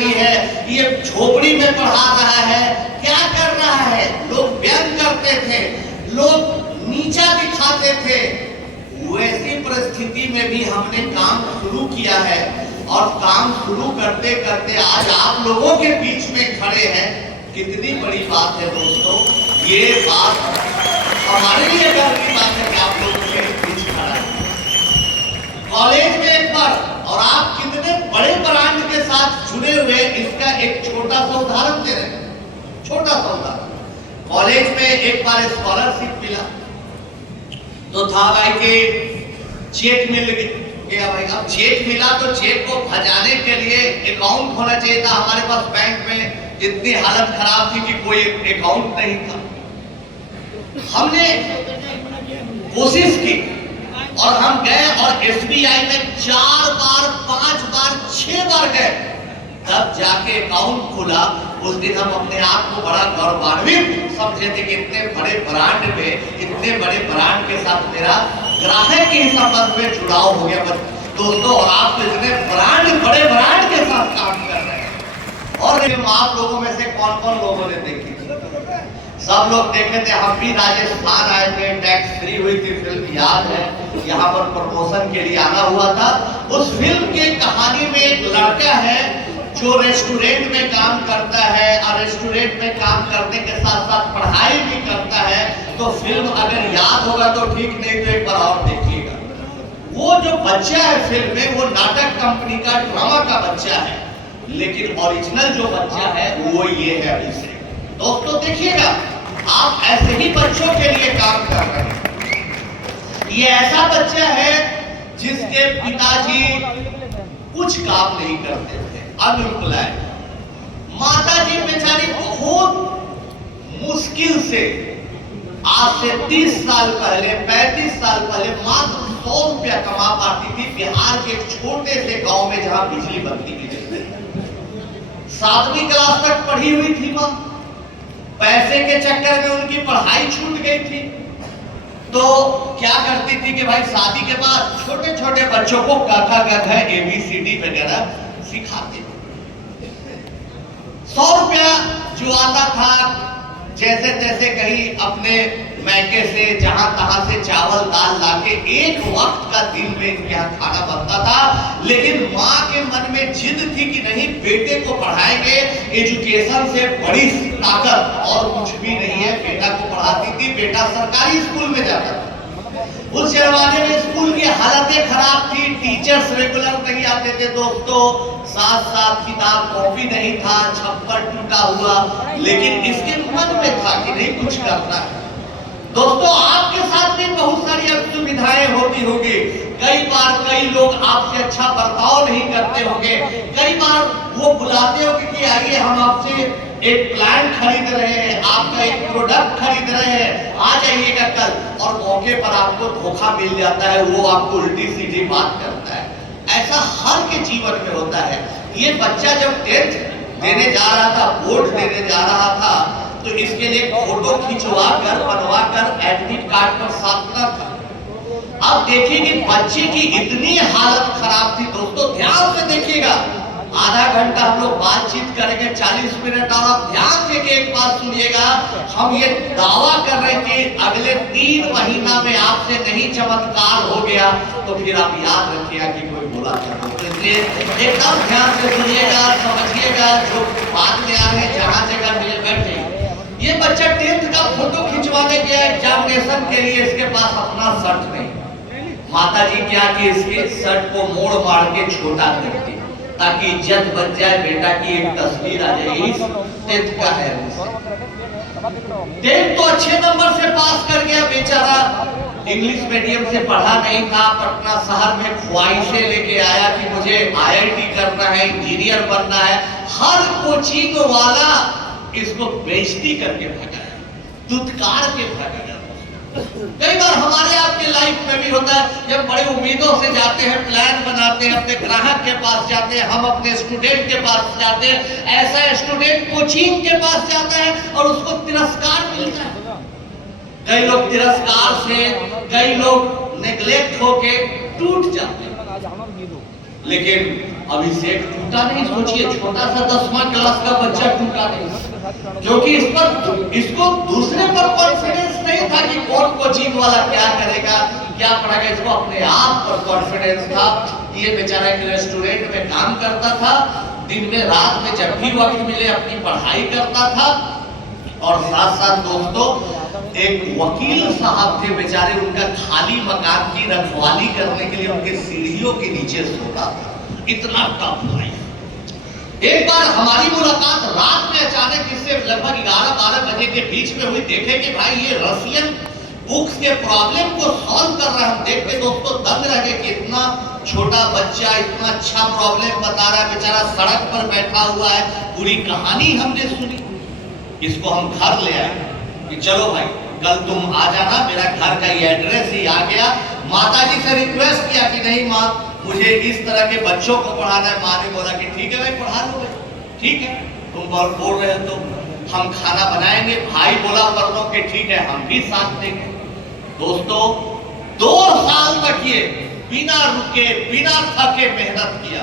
रही है, ये झोपड़ी में पढ़ा रहा है, क्या कर रहा है। लोग व्यंग करते थे, लोग नीचा दिखाते थे। वैसी परिस्थिति में भी हमने काम शुरू किया है और काम शुरू करते करते आज आप लोगों के बीच में खड़े हैं। कितनी बड़ी बात है दोस्तों, ये बात हमारे लिए गर्व की बात है कि आप लोगों के बीच खड़ा है। कॉलेज में एक बार, और आप कितने बड़े ब्रांड के साथ जुड़े हुए, इसका एक छोटा सा उदाहरण दे रहे हैं। छोटा सा उदाहरण, कॉलेज में एक बार स्कॉलरशिप मिला तो था भाई कि चेक मिल गया। भाई अब चेक मिला तो चेक को भजाने के लिए अकाउंट होना चाहिए था। हमारे पास बैंक में इतनी हालत खराब थी कि कोई अकाउंट नहीं था। हमने कोशिश की और हम गए और एसबीआई में 4 बार 5 बार 6 बार गए, तब जाके अकाउंट खुला। उस दिन हम अपने आप को बड़ा गौरवान्वित समझे थे कि इतने बड़े ब्रांड में, इतने बड़े ब्रांड के साथ मेरा ग्राहक के संबंध में जुड़ाव हो गया दोस्तों। और आप इतने बड़े ब्रांड के साथ काम कर रहे हैं। और आप लोगों में से कौन कौन लोगों ने देखी? सब लोग देखे थे। हम भी राजस्थान आए थे, टैक्स फ्री हुई थी फिल्म, याद है, यहाँ पर प्रमोशन के लिए आना हुआ था। उस फिल्म की कहानी में एक लड़का है जो रेस्टोरेंट में काम करता है और रेस्टोरेंट में काम करने के साथ साथ पढ़ाई भी करता है। तो फिल्म अगर याद होगा तो ठीक, नहीं तो एक बार और देखिएगा। वो जो बच्चा है फिल्म में, वो नाटक कंपनी का, ड्रामा का बच्चा है, लेकिन ओरिजिनल जो बच्चा है वो ये है अभी से। दोस्तों देखिएगा, आप ऐसे ही बच्चों के लिए काम कर रहे हैं। ये ऐसा बच्चा है जिसके पिताजी कुछ काम नहीं करते थे, अनएम्प्लॉयड। माता जी बेचारी बहुत मुश्किल से आज से 30 साल पहले, 35 साल पहले मात्र 100 रुपया कमा पाती थी बिहार के एक छोटे से गांव में जहां बिजली बत्ती भी नहीं थी। 7वीं क्लास तक पढ़ी हुई थी मां। पैसे के चक्कर में उनकी पढ़ाई छूट गई थी। तो क्या करती थी कि भाई शादी के बाद छोटे छोटे बच्चों को क ख ग घ ABCD वगैरह सिखाते थे। 100 रुपया जो आता था, जैसे तैसे कहीं अपने मैके से जहां तहां से चावल दाल लाके एक वक्त का दिन में इनके यहाँ खाना बनता था। लेकिन माँ के मन में जिद थी कि नहीं, बेटे को पढ़ाएंगे, एजुकेशन से बड़ी ताकत और कुछ भी नहीं है। बेटा को पढ़ाती थी, बेटा सरकारी स्कूल में जाता था। उस जमाने में स्कूल की हालतें खराब थी, टीचर्स रेगुलर नहीं आते थे दोस्तों, साथ साथ किताब कॉपी नहीं था, छप्पर टूटा हुआ। लेकिन इसके मन में था कि नहीं, कुछ करना है। दोस्तों आपके साथ भी बहुत सारी असुविधाएं होती होंगी। कई बार कई लोग आपसे अच्छा बर्ताव नहीं करते होंगे। कई बार वो बुलाते होंगे कि आइए हम आपसे एक प्लान खरीद रहे हैं, आपका एक प्रोडक्ट खरीद रहे हैं, आ जाइएगा कल। और मौके पर आपको धोखा मिल जाता है, वो आपको उल्टी सीधी बात करता है। ऐसा हर के जीवन में होता है। ये बच्चा जब 10th देने जा रहा था, बोर्ड देने जा रहा था, तो इसके लिए फोटो खिंचवा कर, बनवा कर एडमिट कार्ड पर साधना था। अब देखिए कि बच्चे की इतनी हालत खराब थी दोस्तों, ध्यान से देखिएगा। आधा घंटा हम लोग बातचीत करेंगे, 40 मिनट, और आप ध्यान से एक बात सुनिएगा। हम ये दावा कर रहे हैं कि अगले 3 महीना में आपसे नहीं चमत्कार हो गया तो फिर आप याद रखिएगा कि कोई बोला था। इसलिए एकदम ध्यान से सुनिएगा, समझिएगा, जो बात में आ रहे हैं, जहां जगह मिल बैठे। ये बच्चा 10th का फोटो खिंचवाने गया एग्जामिनेशन के लिए, इसके पास अपना शर्ट नहीं। माता जी क्या कि इसके शर्ट को मोड़ मार के छोटा करती ताकि इज्जत बच जाए, बेटा की एक तस्वीर आ जाए। 10th का है, 10th तो अच्छे नंबर से पास कर गया बेचारा। इंग्लिश मीडियम से पढ़ा नहीं था, पटना शहर में ख्वाहिशें लेके आया कि मुझे IIT करना है, इंजीनियर बनना है। हर कोचिंग वाला इसको बेइज्जती करके भगाया, दुत्कार के भगाया। कई बार हमारे आपके लाइफ में भी होता है, जब बड़े उम्मीदों से जाते हैं, प्लान बनाते हैं, अपने ग्राहक के पास जाते हैं, हम अपने स्टूडेंट के पास जाते हैं, ऐसा स्टूडेंट कोचिंग के पास जाता है और उसको तिरस्कार मिलता है। कई लोग तिरस्कार से, कई लोग नेग्लेक्ट होके टूट जाते हैं। लेकिन अभिषेक टूटा नहीं। सोचिए छोटा सा 10वां क्लास का बच्चा टूटा नहीं, क्योंकि इसको दूसरे पर कॉन्फिडेंस नहीं था कि कौन कोचिंग वाला क्या करेगा, क्या पढ़ेगा। इसको अपने आप पर कॉन्फिडेंस था। ये बेचारा एक रेस्टोरेंट में काम करता था, दिन में रात में जब भी वक्त मिले अपनी पढ़ाई करता था, और साथ साथ दोस्तों एक वकील साहब थे बेचारे, उनका खाली मकान की रखवाली करने के लिए उनके सीढ़ियों के नीचे सोता था। इतना टफ लाइफ। एक बार हमारी मुलाकात रात में अचानक इससे लगभग 11-12 बजे के बीच में हुई। देखे कि भाई ये रशियन बुक्स के प्रॉब्लम को सॉल्व कर रहा है। हम देख के दोस्तों दंग रह गए कि इतना छोटा बच्चा इतना अच्छा प्रॉब्लम बता रहा है, बेचारा सड़क पर बैठा हुआ है। पूरी कहानी हमने सुनी। इसको हम घर ले आए कि चलो भाई कल तुम आ जाना, मेरा घर का ये एड्रेस ही आ गया। माताजी से रिक्वेस्ट किया कि नहीं माँ, मुझे इस तरह के बच्चों को पढ़ाना है। माँ ने बोला कि ठीक है भाई पढ़ा लो भाई, ठीक है तुम बहुत बोल रहे हो तो हम खाना बनाएंगे। भाई बोला मर्दों के ठीक है हम भी साथ देंगे। दोस्तों 2 साल तक ये बिना रुके बिना थके मेहनत किया,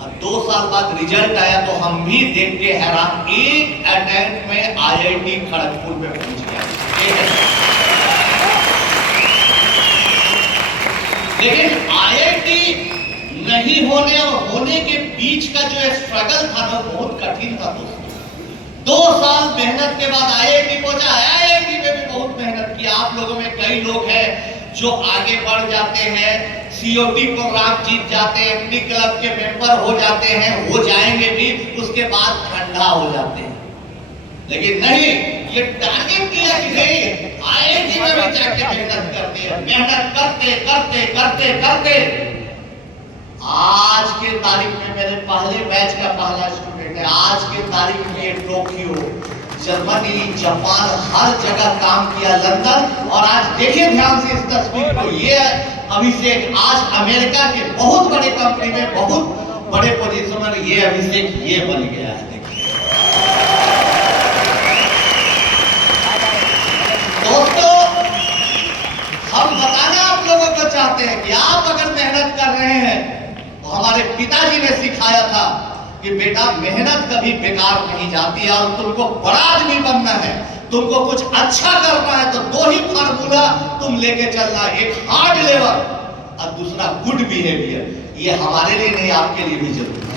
और 2 साल बाद रिजल्ट आया तो हम भी देख के हैरान। एक अटेम्प्ट में IIT खड़गपुर में पहुंच गया। लेकिन IIT नहीं होने और होने के बीच का जो स्ट्रगल था ना बहुत कठिन था दोस्तों। 2 साल मेहनत के बाद IIT पहुंचा। IIT में भी बहुत मेहनत की। आप लोगों में कई लोग हैं जो आगे बढ़ जाते हैं, COT प्रोग्राम जीत जाते हैं, MD क्लब के मेंबर हो जाते हैं, हो जाएंगे भी, उसके बाद ठंडा हो जाते हैं। लेकिन नहीं, ये टारगेट किया कि नहीं IIT में भी जाके मेहनत करते हैं। मेहनत करते करते करते करते आज के तारीख में मेरे पहले बैच का पहला स्टूडेंट है। आज के तारीख में टोक्यो, जर्मनी, जापान, हर जगह काम किया, लंदन। और आज देखिए ध्यान से इस तस्वीर को, ये अभिषेक आज अमेरिका के बहुत बड़े कंपनी में बहुत बड़े पोजीशन में ये अभिषेक ये बन गया है। दोस्तों हम बताना आप लोगों को चाहते हैं कि आप अगर मेहनत कर रहे हैं, तो हमारे पिताजी ने सिखाया था कि बेटा मेहनत कभी बेकार नहीं जाती है, और तुमको बड़ा आदमी बनना है, तुमको कुछ अच्छा करना है, तो 2 ही फार्मूला तुम लेके चलना, एक हार्ड लेबर और दूसरा गुड बिहेवियर। ये हमारे लिए नहीं आपके लिए भी जरूरी है।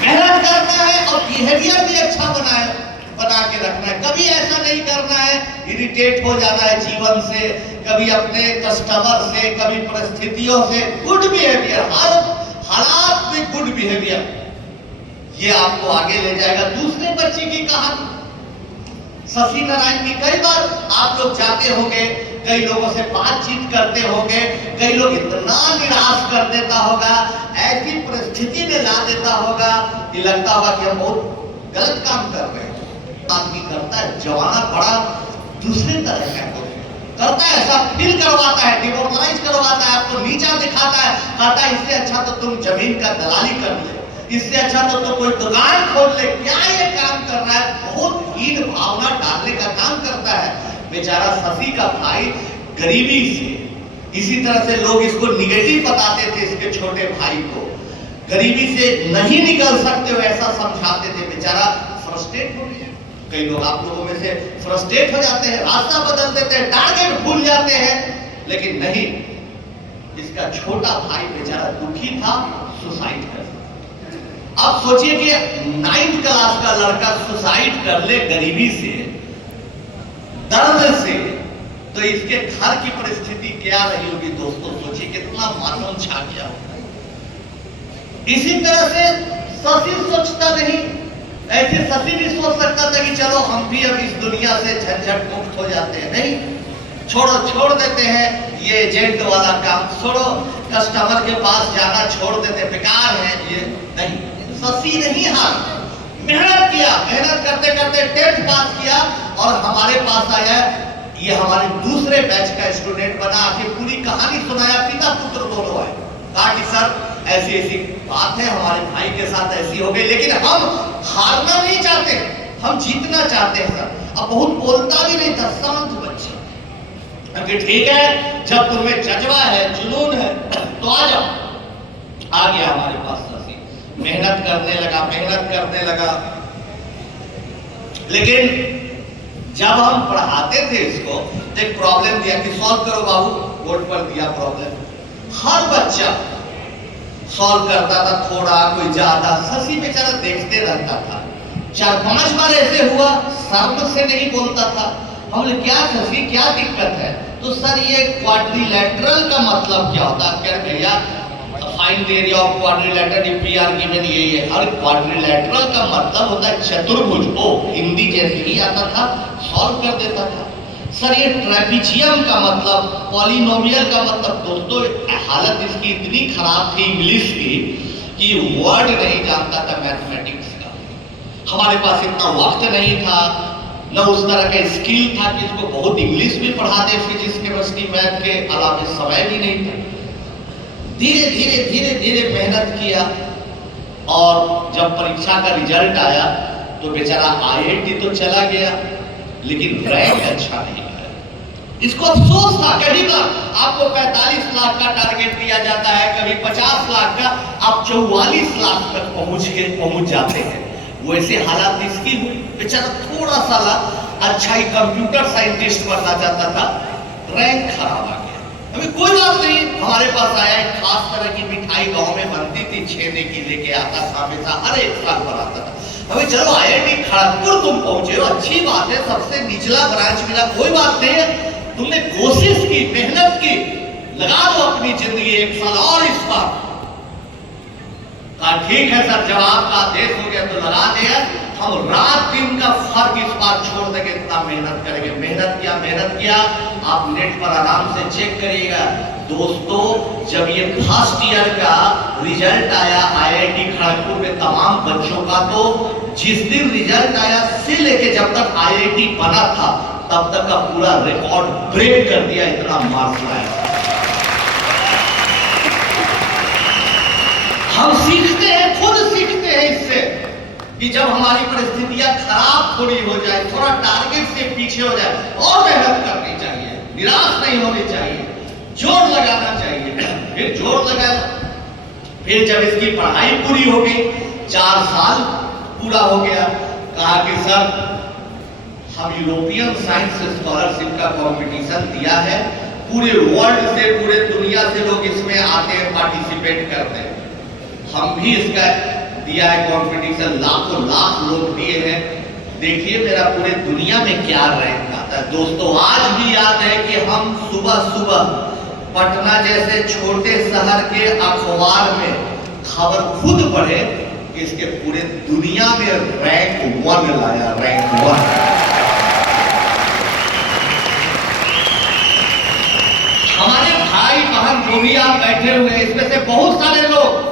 मेहनत करना है और बिहेवियर भी अच्छा बना के रखना है। कभी ऐसा नहीं करना है इरिटेट हो जाना है जीवन से, कभी अपने कस्टमर से, कभी परिस्थितियों से। गुड बिहेवियर, हर हालात में गुड बिहेवियर, ये आपको आगे ले जाएगा। दूसरे बच्चे की कहानी शशि नारायण की। कई बार आप लोग जाते होंगे, कई लोगों से बातचीत करते होंगे, कई लोग इतना निराश कर देता होगा, ऐसी परिस्थिति में ला देता होगा कि लगता होगा कि हम बहुत गलत काम कर रहे हैं। आदमी करता है जवाना बड़ा दूसरे तरह का करता है, ऐसा फील करवाता है, डिमोरलाइज करवाता है, आपको नीचा दिखाता है, कहता है इससे अच्छा तो तुम जमीन का दलाली कर ले, इससे अच्छा तो तुम कोई दुकान खोल ले। क्या ये काम कर रहा है? बहुत हीन भावना डालने का काम करता है बेचारा शशि का भाई। गरीबी से इसी तरह से लोग इसको निगेटिव बताते थे, इसके छोटे भाई को गरीबी से नहीं निकल सकते हो ऐसा समझाते थे। बेचारा फ्रस्ट्रेट हो गया। कई लोग आप लोगों में से फ्रस्ट्रेट हो जाते हैं, रास्ता बदल देते हैं, टारगेट भूल जाते हैं। लेकिन नहीं, इसका छोटा भाई बेचारा दुखी था, सुसाइड कर दिया। अब सोचिए कि 9th क्लास का लड़का सुसाइड कर ले गरीबी से, दर्द से, तो इसके घर की परिस्थिति क्या रही होगी दोस्तों? सोचिए कितना मातम छा गया होगा। इसी तरह से शशि सोचता नहीं, ऐसे शशि भी सोच सकता था कि चलो हम भी अब इस दुनिया से झंझट मुक्त हो जाते हैं। नहीं, छोड़ देते हैं ये एजेंट वाला काम, छोड़ो कस्टमर के पास जाना छोड़ देते, बेकार है ये। नहीं, शशि नहीं हार, मेहनत किया, मेहनत करते करते 10th पास किया और हमारे पास आया। ये हमारे दूसरे बैच का स्टूडेंट बना, आके पूरी कहानी सुनाया, पिता पुत्र दोनों आए, कहा कि सर ऐसी ऐसी बात है, हमारे भाई के साथ ऐसी हो गई, लेकिन हम हारना नहीं चाहते, हम जीतना चाहते हैं सर। अब बहुत बोलता भी नहीं था, शांत बच्चे। ठीक है, जब तुम्हें जज्बा है, जुनून है, तो आ जाओ। आ गया हमारे पास मेहनत करने लगा। लेकिन जब हम पढ़ाते थे इसको तो एक प्रॉब्लम दिया कि सॉल्व करो बाबू, बोर्ड पर दिया प्रॉब्लम, हर बच्चा सॉल्व करता था, थोड़ा कोई ज्यादा। शशि बेचारा देखते रहता था। 4-5 बार ऐसे हुआ, शर्म से नहीं बोलता था। हम लोग क्या शशि क्या दिक्कत है? तो सर ये क्वाड्रिलेटरल का मतलब क्या होता है? क्या भैया find the area of quadrilateral if we are given ये हर क्वाड्रिलेटरल का मतलब होता है चतुर्भुज। ओ हिंदी जैसे ही आता था, सॉल्व कर देता था। सर ये ट्रेपीजियम का मतलब, पॉलिनोमियल का मतलब। दोस्तों हालत इसकी इतनी खराब थी इंग्लिश की कि वर्ड नहीं जानता था मैथमेटिक्स का। हमारे पास इतना वक्त नहीं था, न उस तरह का स्किल था कि इसको बहुत इंग्लिश भी पढ़ा दे, फिजिक्स केमिस्ट्री मैथ के अलावा समय भी नहीं था। धीरे धीरे मेहनत किया और जब परीक्षा का रिजल्ट आया तो बेचारा IIT तो चला गया लेकिन रैंक अच्छा नहीं आया। इसको अफसोस था। कहीं बार आपको 45 लाख का टारगेट दिया जाता है, कभी 50 लाख का, आप 44 लाख तक पहुंच जाते हैं। वैसे हालात इसकी हुई। बेचारा थोड़ा सा अच्छा ही कंप्यूटर साइंटिस्ट बनना चाहता था, रैंक खराब आ गया। अभी कोई बात नहीं, हमारे पास आया एक खास तरह की मिठाई गांव में बनती थी, छेने की लेके आता था, हमेशा हर एक साल बनाता था। अभी चलो IIT खड़गपुर तुम पहुंचे हो, अच्छी बात है, सबसे निचला ब्रांच मिला, कोई बात नहीं है। तुमने कोशिश की, मेहनत की, लगा दो अपनी जिंदगी 1 साल और इस बार। कहा ठीक है सर, जब आपका आदेश हो गया तो लगा दिया। हम रात दिन का फर्क इस बार छोड़ देंगे, इतना मेहनत करेंगे। मेहनत किया। आप नेट पर आराम से चेक करिएगा। दोस्तों जब ये फर्स्ट ईयर का रिजल्ट आया IIT खड़गपुर में तमाम बच्चों का, तो जिस दिन रिजल्ट आया से लेके जब तक IIT बना था तब तक का पूरा रिकॉर्ड ब्रेक कर दिया, इतना मार्क्स लाया। हम सीखते हैं, खुद सीखते हैं इससे कि जब हमारी परिस्थितियां खराब थोड़ी हो जाए, थोड़ा टारगेट से पीछे हो जाए, और मेहनत करनी चाहिए, निराश नहीं होनी चाहिए, जोर लगाना चाहिए। फिर जोर लगाया। फिर जब इसकी पढ़ाई पूरी हो गई, 4 साल पूरा हो गया, कहा कि सर हम यूरोपियन साइंस स्कॉलरशिप का कंपटीशन दिया है, पूरे वर्ल्ड से, पूरे दुनिया से लोग इसमें आते हैं, पार्टिसिपेट करते हैं। हम भी इसका दिया है कंपटीशन, लाखों लाख लोग दिए हैं। देखिए मेरा पूरे दुनिया में क्या रैंक आता है। दोस्तों आज भी याद है कि हम सुबह सुबह पटना जैसे छोटे शहर के अखबार में खबर खुद पढ़े कि इसके पूरे दुनिया में रैंक 1 लाया, रैंक 1। हमारे भाई बहन जो भी आप बैठे हुए हैं, इसमें से बहुत सारे लोग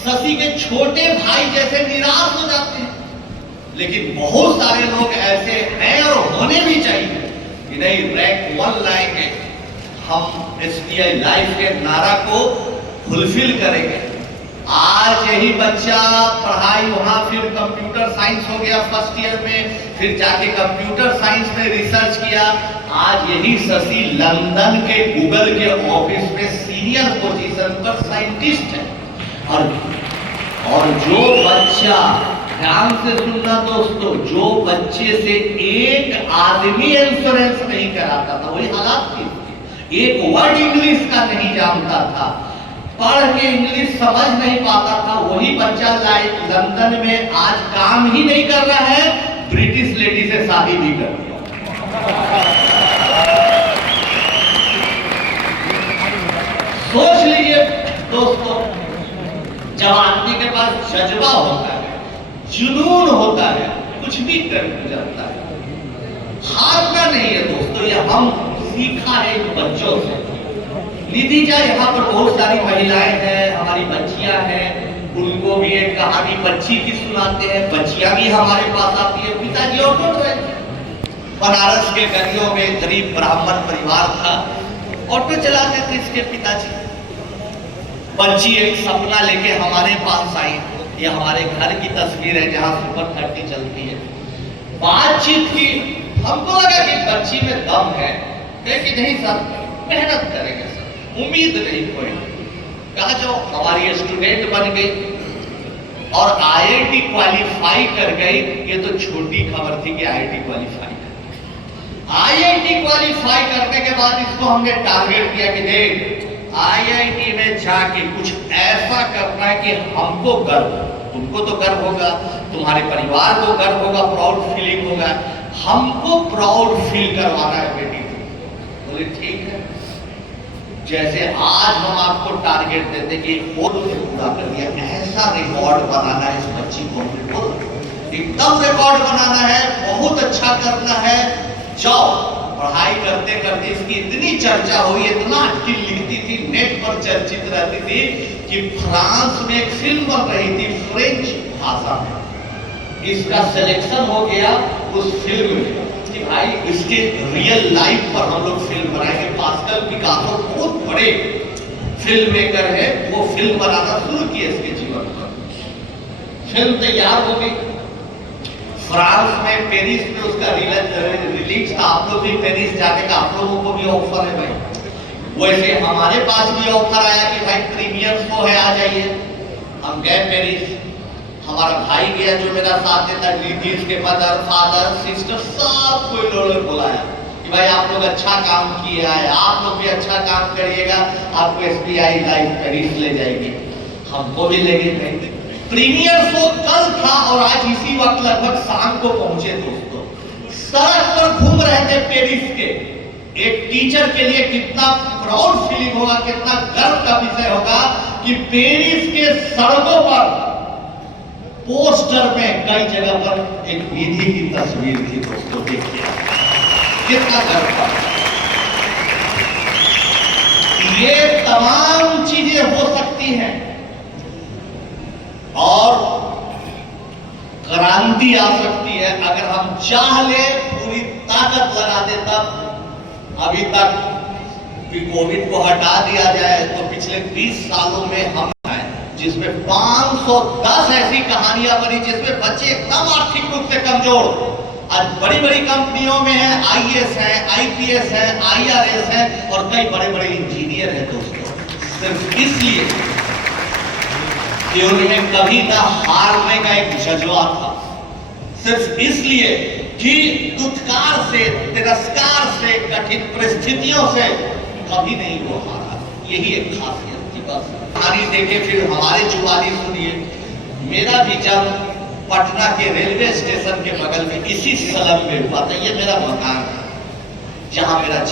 शशि के छोटे भाई जैसे निराश हो जाते हैं, लेकिन बहुत सारे लोग ऐसे हैं और होने भी चाहिए कि नहीं रैंक 1 लाएंगे, हम SBI लाइफ के नारा को फुलफिल करेंगे। आज यही बच्चा पढ़ाई वहां, फिर कंप्यूटर साइंस हो गया फर्स्ट ईयर में, फिर जाके कंप्यूटर साइंस में रिसर्च किया। आज यही शशि लंदन के गूगल के ऑफिस में सीनियर पोजीशन पर साइंटिस्ट है। और जो बच्चा, ध्यान से सुनना दोस्तों, जो बच्चे से एक आदमी इंश्योरेंस नहीं कराता था, वही हालात थी। एक वर्ड इंग्लिश का नहीं जानता था, पढ़ के इंग्लिश समझ नहीं पाता था, वही बच्चा लंदन में आज काम ही नहीं कर रहा है, ब्रिटिश लेडी से शादी भी कर दिया। सोच लीजिए दोस्तों, जब आदमी के पास जज्बा होता है, जुनून होता है, कुछ भी कर जाता है। हारना नहीं है दोस्तों, ये हम सीखा है इन बच्चों से। निधि जा यहाँ पर बहुत सारी महिलाएं हैं, हमारी बच्चियां हैं, उनको भी एक कहानी बच्ची की सुनाते हैं। बच्चियां भी हमारे पास आती है। पिताजी ऑटो ड्राइवर, बनारस के गलियों में गरीब ब्राह्मण परिवार था, ऑटो चलाते थे इसके पिताजी। बच्ची एक सपना लेके हमारे पास आई। ये हमारे घर की तस्वीर है जहाँ सुपर 30 चलती है। बातचीत की, हमको लगा कि बच्ची में दम है, लेकिन नहीं सर, मेहनत करेंगे सर, उम्मीद नहीं कोई। कहा जो हमारी स्टूडेंट बन गई, और आईआईटी क्वालिफाई कर गई। ये तो छोटी खबर थी कि आईआईटी क्वालिफाई कर, आईआईटी क्वालिफाई करने के बाद इसको हमने टारगेट किया कि देख आईआईटी में जाके कुछ ऐसा करना है कि हमको गर्व, तुमको तो गर्व होगा, तुम्हारे परिवार को गर्व होगा, प्राउड फीलिंग होगा, हमको प्राउड फील करवाना है बेटी। बोले ठीक है। जैसे आज हम आपको टारगेट देते कि पूरा कर दिया, ऐसा रिकॉर्ड बनाना है इस बच्ची को, एकदम रिकॉर्ड बनाना है, बहुत अच्छा करना है। जाओ पढ़ाई करते करते इसकी इतनी चर्चा हुई, इतना आर्टिकल लिखती थी, नेट पर चर्चित रहती थी कि फ्रांस में एक फिल्म बन रही थी फ्रेंच भाषा में, इसका सिलेक्शन हो गया उस फिल्म में कि भाई इसके रियल लाइफ पर हम लोग फिल्म बनाएंगे। पास्कल पिकासो बहुत बड़े फिल्म मेकर है, वो फिल्म बनाना शुरू किए इसके जीवन पर। फिल्म तैयार हो गई, फ्रांस में पेरिस में उसका रिलीज था। आप लोग भी पेरिस जाने का, आप लोगों को भी ऑफर है भाई। वैसे हमारे पास भी ऑफर आया कि भाई प्रीमियर शो है, आ जाइए। हम गए पेरिस, हमारा भाई गया जो मेरा साथ देता, रिलीज के मदर फादर सिस्टर सब कोई लोग बुलाया कि भाई आप लोग अच्छा काम किए हैं, आप लोग भी अच्छा काम करिएगा, आपको एसबीआई लाइव पेरिस ले जाएगी। हमको भी ले गए। प्रीमियर शो कल था और आज इसी वक्त लगभग शाम को पहुंचे दोस्तों। सड़क पर घूम रहे थे पेरिस के। एक टीचर के लिए कितना प्राउड फीलिंग होगा, कितना गर्व का विषय होगा कि पेरिस के सड़कों पर पोस्टर में कई जगह पर एक निधि की तस्वीर थी दोस्तों। देखिए कितना गर्व का। ये तमाम चीजें हो सकती हैं और क्रांति आ सकती है अगर हम चाह ले, पूरी ताकत लगा दे। तब अभी तक कोविड को हटा दिया जाए तो पिछले 20 सालों में हम जिसमें 510 ऐसी कहानियां बनी जिसमें बच्चे एकदम आर्थिक रूप से कमजोर आज बड़ी बड़ी कंपनियों में है, आईएएस है, आईपीएस है, आईआरएस है और कई बड़े बड़े इंजीनियर हैं दोस्तों। सिर्फ इसलिए कि उन्हें कभी ना हारने का एक जज्बा था, सिर्फ इसलिए कि दुत्कार से, तिरस्कार से, कठिन परिस्थितियों से कभी नहीं वो हारा। यही एक खासियत थी बस। कहानी देखे फिर हमारे जुबानी सुनिए। मेरा भी जन्म पटना के रेलवे स्टेशन के बगल में इसी स्लम में हुआ था। ये मेरा मकान है जहां मेरा